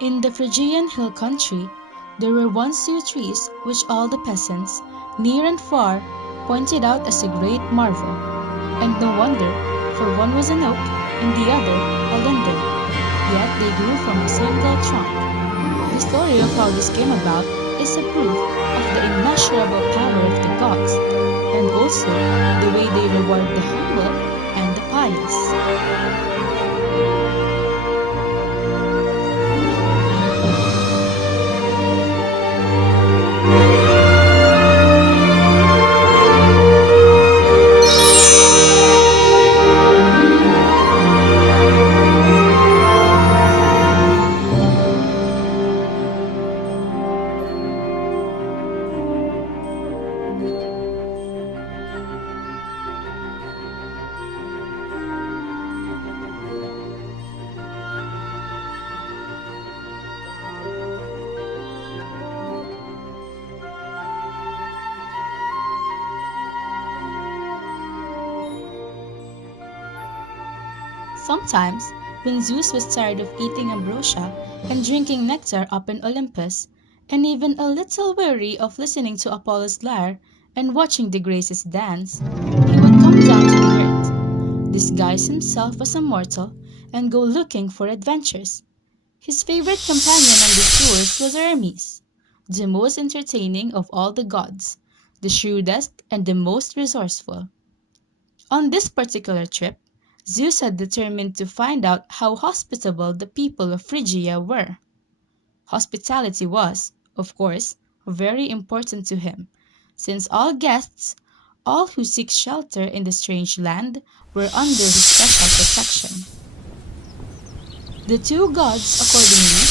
In the Phrygian hill country, there were once two trees which all the peasants, near and far, pointed out as a great marvel. And no wonder, for one was an oak and the other a linden, yet they grew from the same dull trunk. The story of how this came about is a proof of the immeasurable power of the gods, and also the way they reward the humble and the pious. Sometimes, when Zeus was tired of eating ambrosia and drinking nectar up in Olympus, and even a little weary of listening to Apollo's lyre and watching the Graces dance, he would come down to the earth, disguise himself as a mortal, and go looking for adventures. His favorite companion on these tours was Hermes, the most entertaining of all the gods, the shrewdest and the most resourceful. On this particular trip, Zeus had determined to find out how hospitable the people of Phrygia were. Hospitality was, of course, very important to him, since all guests, all who seek shelter in the strange land, were under his special protection. The two gods, accordingly,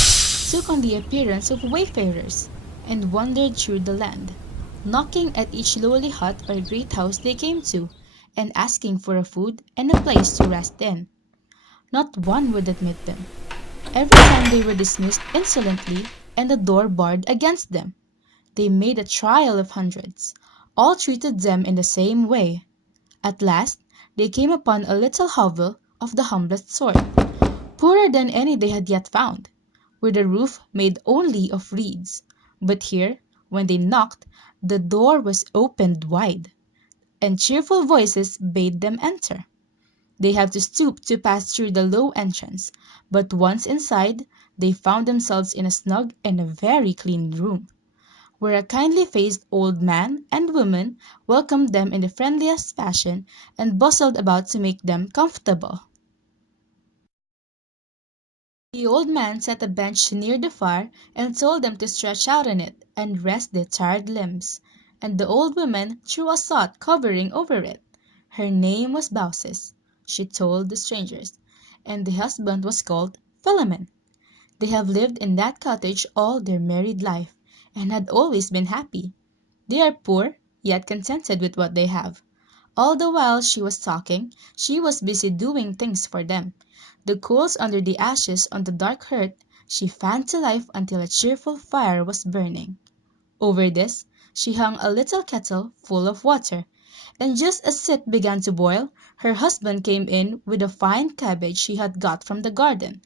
took on the appearance of wayfarers and wandered through the land, knocking at each lowly hut or great house they came to, and asking for a food and a place to rest in. Not one would admit them. Every time they were dismissed insolently and the door barred against them. They made a trial of hundreds. All treated them in the same way. At last they came upon a little hovel of the humblest sort, poorer than any they had yet found, with a roof made only of reeds. But here, when they knocked, the door was opened wide, and cheerful voices bade them enter. They had to stoop to pass through the low entrance, but once inside, they found themselves in a snug and a very clean room, where a kindly-faced old man and woman welcomed them in the friendliest fashion and bustled about to make them comfortable. The old man set a bench near the fire and told them to stretch out on it and rest their tired limbs, and the old woman threw a soft covering over it. Her name was Baucis, she told the strangers, and the husband was called Philemon. They have lived in that cottage all their married life, and had always been happy. They are poor, yet contented with what they have. All the while she was talking, she was busy doing things for them. The coals under the ashes on the dark hearth she fanned to life until a cheerful fire was burning. Over this she hung a little kettle full of water, and just as it began to boil, her husband came in with a fine cabbage she had got from the garden.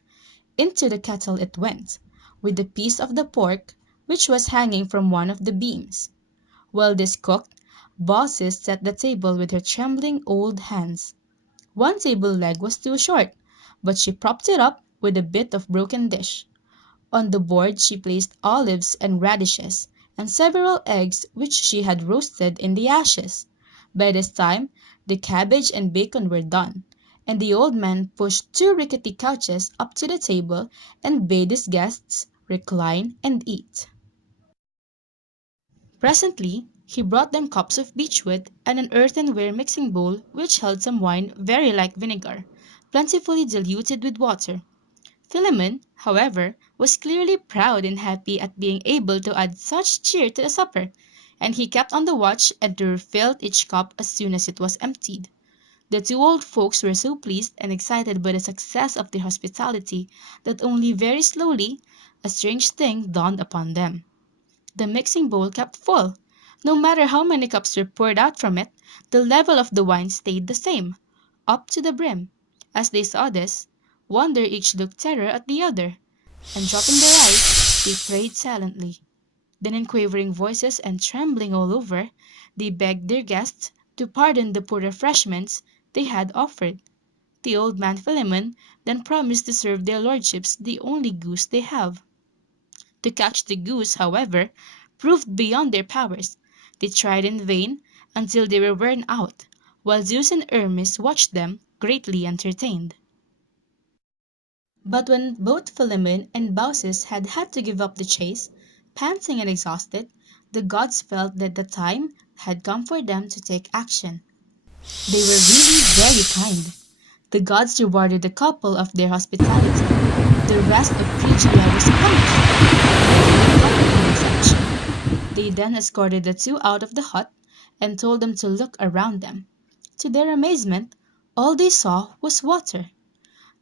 Into the kettle it went, with a piece of the pork which was hanging from one of the beams. While this cooked, Baucis set the table with her trembling old hands. One table leg was too short, but she propped it up with a bit of broken dish. On the board she placed olives and radishes, and several eggs which she had roasted in the ashes. By this time the cabbage and bacon were done, and the old man pushed two rickety couches up to the table and bade his guests recline and eat. Presently he brought them cups of beechwood and an earthenware mixing bowl which held some wine very like vinegar, plentifully diluted with water. Philemon, however, was clearly proud and happy at being able to add such cheer to the supper, and he kept on the watch and refilled each cup as soon as it was emptied. The two old folks were so pleased and excited by the success of their hospitality that only very slowly a strange thing dawned upon them. The mixing bowl kept full. No matter how many cups were poured out from it, the level of the wine stayed the same, up to the brim. As they saw this, wonder each looked terror at the other. and dropping their eyes, they prayed silently. Then in quavering voices and trembling all over, they begged their guests to pardon the poor refreshments they had offered. The old man Philemon then promised to serve their lordships the only goose they have. To catch the goose, however, proved beyond their powers. They tried in vain until they were worn out, while Zeus and Hermes watched them, greatly entertained. But when both Philemon and Baucis had to give up the chase, panting and exhausted, the gods felt that the time had come for them to take action. They were really very kind. The gods rewarded the couple of their hospitality. The rest of Phrygia was punished, with no exception. They then escorted the two out of the hut and told them to look around them. To their amazement, all they saw was water.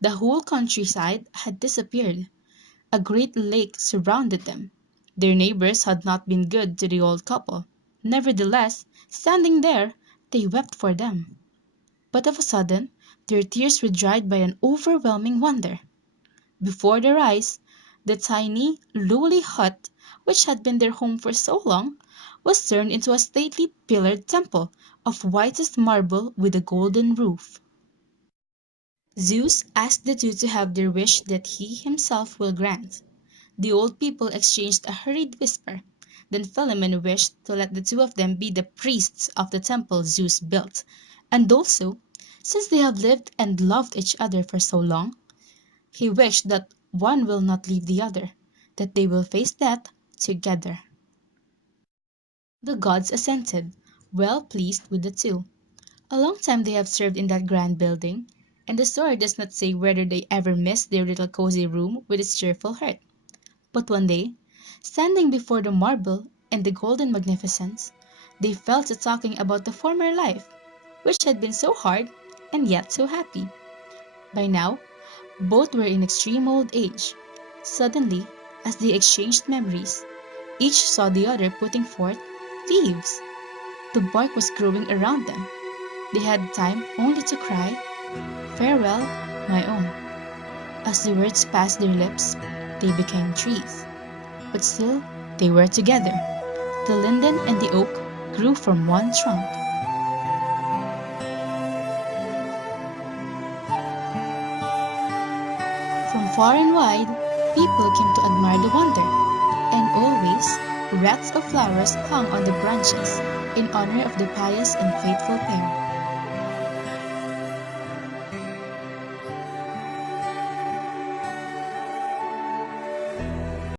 The whole countryside had disappeared. A great lake surrounded them. Their neighbors had not been good to the old couple. Nevertheless, standing there, they wept for them. But of a sudden, their tears were dried by an overwhelming wonder. Before their eyes, the tiny, lowly hut, which had been their home for so long, was turned into a stately pillared temple of whitest marble with a golden roof. Zeus asked the two to have their wish that he himself will grant. The old people exchanged a hurried whisper. Then Philemon wished to let the two of them be the priests of the temple Zeus built, and also, since they have lived and loved each other for so long, he wished that one will not leave the other, that they will face death together. The gods assented, well pleased with the two. A long time they have served in that grand building, and the story does not say whether they ever missed their little cozy room with its cheerful hearth. But one day, standing before the marble and the golden magnificence, they fell to talking about the former life, which had been so hard and yet so happy. By now, both were in extreme old age. Suddenly, as they exchanged memories, each saw the other putting forth leaves. The bark was growing around them. They had time only to cry, "Farewell, my own." As the words passed their lips, they became trees. But still, they were together. The linden and the oak grew from one trunk. From far and wide, people came to admire the wonder, and always wreaths of flowers hung on the branches in honor of the pious and faithful pair.